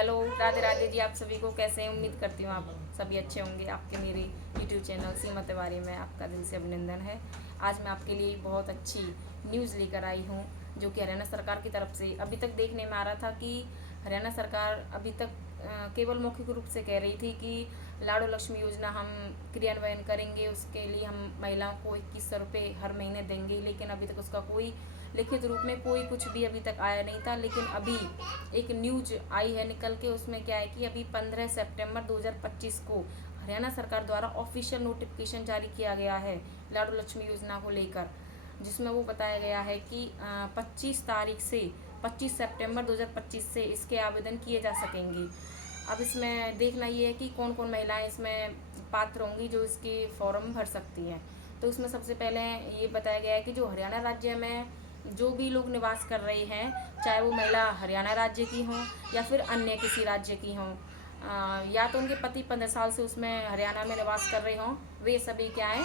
Hello, Radhe Radhe ji. आप सभी को कैसे हैं? उम्मीद करती हूँ आप सभी अच्छे होंगे। आपके मेरे यूट्यूब चैनल सीमा तिवारी में आपका दिल से अभिनंदन है। आज मैं आपके लिए बहुत अच्छी न्यूज़ लेकर आई हूँ, जो कि हरियाणा सरकार की तरफ से अभी तक देखने में आ रहा था कि हरियाणा सरकार अभी तक केवल मौखिक रूप से कह रही थी कि लाडो लक्ष्मी योजना हम क्रियान्वयन करेंगे, उसके लिए हम महिलाओं को 2100 रुपये हर महीने देंगे, लेकिन अभी तक उसका कोई लिखित रूप में कोई कुछ भी अभी तक आया नहीं था। लेकिन अभी एक न्यूज आई है निकल के, उसमें क्या है कि अभी 15 सितंबर 2025 को हरियाणा सरकार द्वारा ऑफिशियल नोटिफिकेशन जारी किया गया है लाडो लक्ष्मी योजना को लेकर, जिसमें वो बताया गया है कि 25 तारीख से 25 सितंबर 2025 से इसके आवेदन किए जा सकेंगे। अब इसमें देखना ये है कि कौन कौन महिलाएं इसमें पात्र होंगी जो इसकी फॉर्म भर सकती हैं। तो इसमें सबसे पहले ये बताया गया है कि जो हरियाणा राज्य में जो भी लोग निवास कर रहे हैं, चाहे वो महिला हरियाणा राज्य की हों या फिर अन्य किसी राज्य की हों, या तो उनके पति 15 साल से उसमें हरियाणा में निवास कर रहे हों, वे सभी क्या है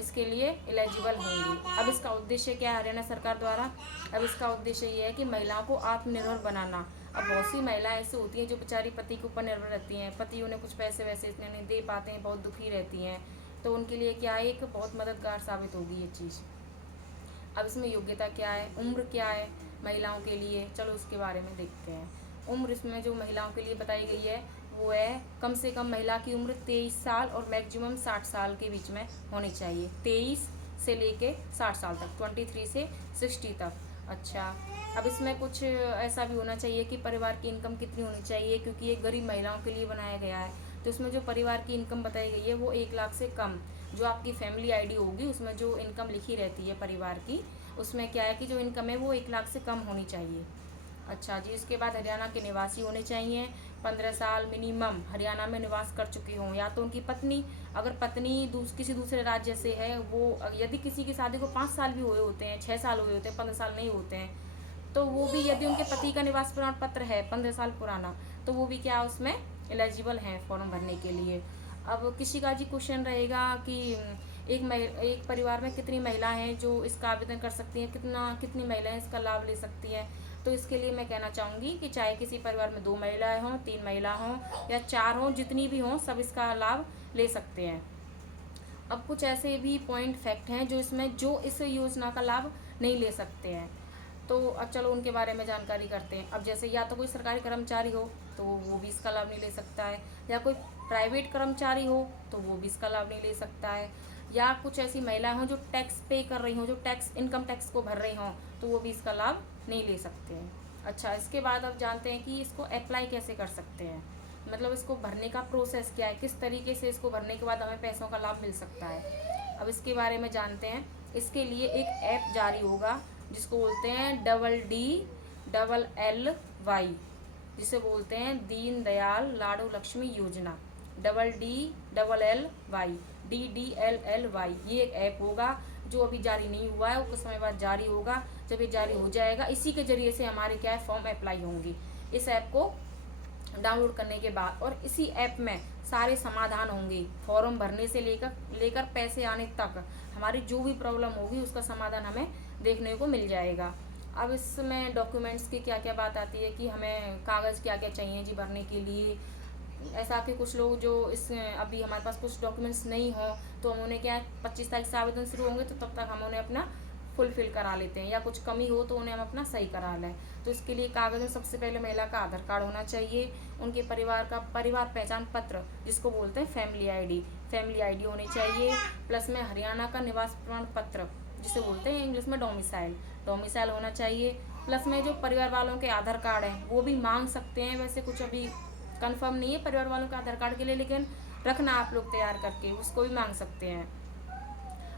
इसके लिए एलिजिबल होंगी। अब इसका उद्देश्य क्या है हरियाणा सरकार द्वारा? अब इसका उद्देश्य ये है कि महिलाओं को आत्मनिर्भर बनाना। अब बहुत सी महिलाएं ऐसी होती हैं जो बेचारी पति के ऊपर निर्भर रहती हैं, पति उन्हें कुछ पैसे वैसे इतने नहीं दे पाते हैं, बहुत दुखी रहती हैं, तो उनके लिए क्या है, एक बहुत मददगार साबित होगी ये चीज़। अब इसमें योग्यता क्या है, उम्र क्या है महिलाओं के लिए, चलो उसके बारे में देखते हैं। उम्र इसमें जो महिलाओं के लिए बताई गई है वो है, कम से कम महिला की उम्र 23 साल और मैक्सिमम 60 साल के बीच में होनी चाहिए। 23 से लेके 60 साल तक, 23 से 60 तक। अच्छा, अब इसमें कुछ ऐसा भी होना चाहिए कि परिवार की इनकम कितनी होनी चाहिए, क्योंकि ये गरीब महिलाओं के लिए बनाया गया है। तो इसमें जो परिवार की इनकम बताई गई है वो 1 लाख से कम, जो आपकी फैमिली आईडी होगी उसमें जो इनकम लिखी रहती है परिवार की, उसमें क्या है कि जो इनकम है वो 1 लाख से कम होनी चाहिए। अच्छा जी, इसके बाद हरियाणा के निवासी होने चाहिए, 15 साल मिनिमम हरियाणा में निवास कर चुके हों, या तो उनकी पत्नी, अगर पत्नी किसी दूसरे राज्य से है, वो यदि किसी की शादी को 5 साल भी हुए होते हैं, 6 साल हुए होते हैं, 15 साल नहीं होते हैं, तो वो भी यदि उनके पति का निवास प्रमाण पत्र है 15 साल पुराना, तो वो भी क्या उसमें एलिजिबल हैं फॉर्म भरने के लिए। अब किसी का जी क्वेश्चन रहेगा कि एक परिवार में कितनी महिलाएं हैं जो इसका आवेदन कर सकती हैं, कितनी महिलाएं इसका लाभ ले सकती हैं। तो इसके लिए मैं कहना चाहूँगी कि चाहे किसी परिवार में 2 महिलाएं हों, 3 महिला हों या 4 हों, जितनी भी हों सब इसका लाभ ले सकते हैं। अब कुछ ऐसे भी पॉइंट फैक्ट हैं जो इस योजना का लाभ नहीं ले सकते हैं, तो अब चलो उनके बारे में जानकारी करते हैं। अब जैसे या तो कोई सरकारी कर्मचारी हो तो वो भी इसका लाभ नहीं ले सकता है, या कोई प्राइवेट कर्मचारी हो तो वो भी इसका लाभ नहीं ले सकता है, या कुछ ऐसी महिलाएं हों जो टैक्स पे कर रही हों, जो इनकम टैक्स को भर रही हों, तो वो भी इसका लाभ नहीं ले सकते हैं। अच्छा, इसके बाद अब जानते हैं कि इसको अप्लाई कैसे कर सकते हैं, मतलब इसको भरने का प्रोसेस क्या है, किस तरीके से इसको भरने के बाद हमें पैसों का लाभ मिल सकता है। अब इसके बारे में जानते हैं। इसके लिए एक ऐप जारी होगा जिसको बोलते हैं DDLLY, जिसे बोलते हैं दीन दयाल लाडो लक्ष्मी योजना। DDLLY ये एक ऐप होगा जो अभी जारी नहीं हुआ है, वो कुछ समय बाद जारी होगा। जब ये जारी हो जाएगा, इसी के जरिए से हमारे क्या है फॉर्म अप्लाई होंगे। इस ऐप को डाउनलोड करने के बाद, और इसी ऐप में सारे समाधान होंगे, फॉर्म भरने से लेकर पैसे आने तक हमारी जो भी प्रॉब्लम होगी उसका समाधान हमें देखने को मिल जाएगा। अब इसमें डॉक्यूमेंट्स की क्या क्या बात आती है कि हमें कागज़ क्या क्या चाहिए जी भरने के लिए। ऐसा कि कुछ लोग जो इस अभी हमारे पास कुछ डॉक्यूमेंट्स नहीं हो, तो हम उन्हें क्या है 25 तारीख से आवेदन शुरू होंगे तो तब तक हम उन्हें अपना फुलफिल करा लेते हैं, या कुछ कमी हो तो उन्हें हम अपना सही करा लें। तो इसके लिए कागज़ में सबसे पहले महिला का आधार कार्ड होना चाहिए, उनके परिवार का परिवार पहचान पत्र जिसको बोलते हैं फैमिली आईडी होनी चाहिए, प्लस में हरियाणा का निवास प्रमाण पत्र जिसे बोलते हैं इंग्लिश में डोमिसाइल होना चाहिए, प्लस में जो परिवार वालों के आधार कार्ड हैं वो भी मांग सकते हैं। वैसे कुछ अभी कंफर्म नहीं है परिवार वालों के आधार कार्ड के लिए, लेकिन रखना आप लोग तैयार करके, उसको भी मांग सकते हैं।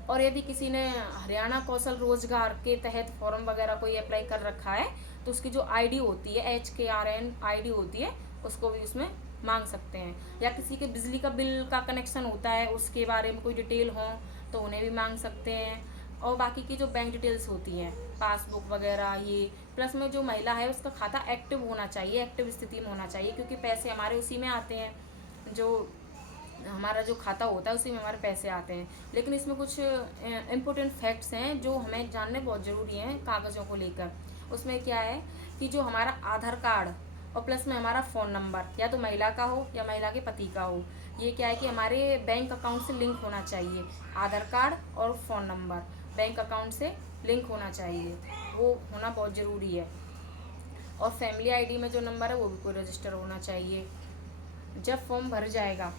और यदि किसी ने हरियाणा कौशल रोजगार के तहत फॉर्म वगैरह कोई अप्लाई कर रखा है तो उसकी जो आईडी होती है HKRN आईडी होती है, उसको भी उसमें मांग सकते हैं। या किसी के बिजली का बिल का कनेक्शन होता है उसके बारे में कोई डिटेल हो तो उन्हें भी मांग सकते हैं। और बाकी की जो बैंक डिटेल्स होती हैं, पासबुक वगैरह ये, प्लस में जो महिला है उसका खाता एक्टिव होना चाहिए, एक्टिव स्थिति में होना चाहिए, क्योंकि पैसे हमारे उसी में आते हैं, जो हमारा जो खाता होता है उसी में हमारे पैसे आते हैं। लेकिन इसमें कुछ इम्पोर्टेंट फैक्ट्स हैं जो हमें जानने बहुत ज़रूरी हैं कागज़ों को लेकर। उसमें क्या है कि जो हमारा आधार कार्ड और प्लस में हमारा फ़ोन नंबर या तो महिला का हो या महिला के पति का हो। ये क्या है कि हमारे बैंक अकाउंट से लिंक होना चाहिए। आधार कार्ड और फ़ोन नंबर बैंक अकाउंट से लिंक होना चाहिए, वो होना बहुत ज़रूरी है। और फैमिली आईडी में जो नंबर है वो भी कोई रजिस्टर होना चाहिए। जब फॉर्म भर जाएगा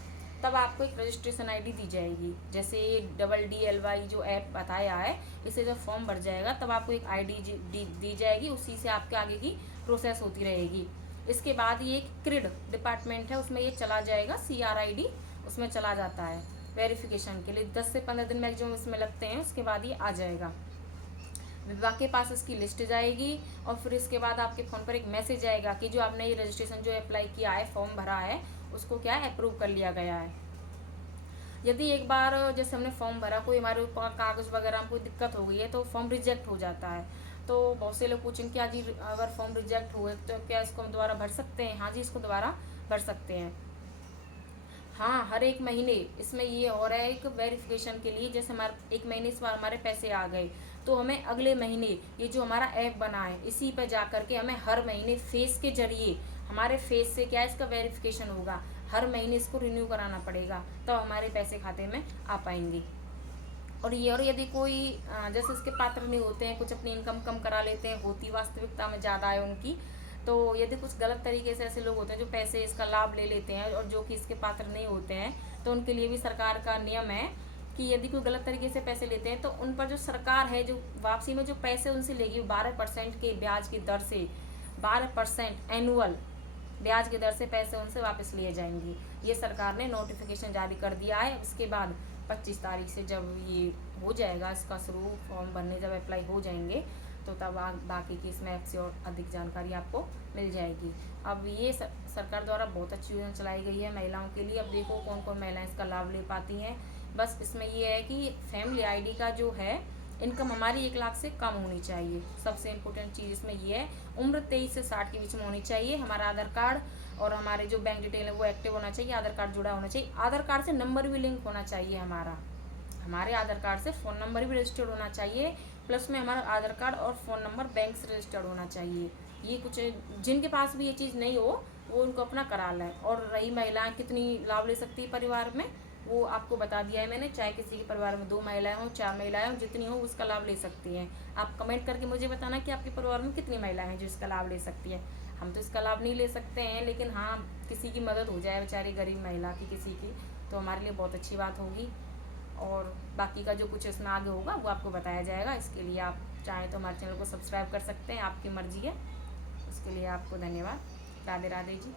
तब आपको एक रजिस्ट्रेशन आईडी दी जाएगी। जैसे ये DDLY जो ऐप बताया है, इसे जब फॉर्म भर जाएगा तब आपको एक आईडी दी जाएगी, उसी से आपके आगे की प्रोसेस होती रहेगी। इसके बाद ये एक क्रिड डिपार्टमेंट है, उसमें ये चला जाएगा, CRID उसमें चला जाता है वेरिफिकेशन के लिए। 10 से 15 दिन मैक्सिमम इसमें लगते हैं, उसके बाद ये आ जाएगा। विभाग के पास इसकी लिस्ट जाएगी और फिर इसके बाद आपके फ़ोन पर एक मैसेज आएगा कि जो आपने ये रजिस्ट्रेशन जो अप्लाई किया है, फॉर्म भरा है, उसको क्या है, अप्रूव कर लिया गया है। यदि एक बार जैसे हमने फॉर्म भरा, कोई हमारे कागज़ वगैरह में कोई दिक्कत हो गई है तो फॉर्म रिजेक्ट हो जाता है। तो बहुत से लोग पूछेंगे क्या जी अगर फॉर्म रिजेक्ट हुए तो क्या इसको हम दोबारा भर सकते हैं? हाँ जी, इसको दोबारा भर सकते हैं। हाँ, हर एक महीने इसमें ये हो रहा है एक वेरिफिकेशन के लिए। जैसे हमारे 1 महीने इस बार हमारे पैसे आ गए तो हमें अगले महीने ये जो हमारा ऐप बना है इसी पर जा कर के हमें हर महीने फेस के जरिए, हमारे फेस से क्या इसका वेरिफिकेशन होगा, हर महीने इसको रिन्यू कराना पड़ेगा, तो हमारे पैसे खाते में आ पाएंगे। और यदि कोई जैसे इसके पात्र नहीं होते हैं, कुछ अपनी इनकम कम करा लेते हैं, होती वास्तविकता में ज़्यादा है उनकी, तो यदि कुछ गलत तरीके से ऐसे लोग होते हैं जो पैसे इसका लाभ ले लेते हैं और जो कि इसके पात्र नहीं होते हैं, तो उनके लिए भी सरकार का नियम है कि यदि कोई गलत तरीके से पैसे लेते हैं तो उन पर जो सरकार है जो वापसी में जो पैसे उनसे लेगी 12% के ब्याज की दर से, 12% एनुअल ब्याज की दर से पैसे उनसे वापस लिए जाएंगे। ये सरकार ने नोटिफिकेशन जारी कर दिया है। अब इसके बाद 25 तारीख से जब ये हो जाएगा इसका शुरू, फॉर्म भरने जब अप्लाई हो जाएंगे तो तब बाकी की इसमें ऐप से और अधिक जानकारी आपको मिल जाएगी। अब ये सरकार द्वारा बहुत अच्छी योजना चलाई गई है महिलाओं के लिए। अब देखो कौन कौन महिलाएं इसका लाभ ले पाती हैं। बस इसमें ये है कि फैमिली आईडी का जो है इनकम हमारी 1 लाख से कम होनी चाहिए। सबसे इम्पोर्टेंट चीज़ इसमें ये है, उम्र 23 से 60 के बीच में होनी चाहिए। हमारा आधार कार्ड और हमारे जो बैंक डिटेल है वो एक्टिव होना चाहिए, आधार कार्ड जुड़ा होना चाहिए, आधार कार्ड से नंबर भी लिंक होना चाहिए हमारे आधार कार्ड से फ़ोन नंबर भी रजिस्टर्ड होना चाहिए, प्लस में हमारा आधार कार्ड और फ़ोन नंबर बैंक से रजिस्टर्ड होना चाहिए। ये कुछ जिनके पास भी ये चीज़ नहीं हो वो उनको अपना करा लें। और रही महिलाएं कितनी लाभ ले सकती है परिवार में, वो आपको बता दिया है मैंने। चाहे किसी के परिवार में 2 महिलाएं हों, 4 महिलाएं हों, जितनी हो उसका लाभ ले सकती हैं। आप कमेंट करके मुझे बताना कि आपके परिवार में कितनी महिलाएं हैं जो इसका लाभ ले सकती हैं। हम तो इसका लाभ नहीं ले सकते हैं, लेकिन हाँ किसी की मदद हो जाए बेचारी गरीब महिला की किसी की, तो हमारे लिए बहुत अच्छी बात होगी। और बाकी का जो कुछ इसमें आगे होगा वो आपको बताया जाएगा। इसके लिए आप चाहें तो हमारे चैनल को सब्सक्राइब कर सकते हैं, आपकी मर्ज़ी है। उसके लिए आपको धन्यवाद। राधे राधे जी।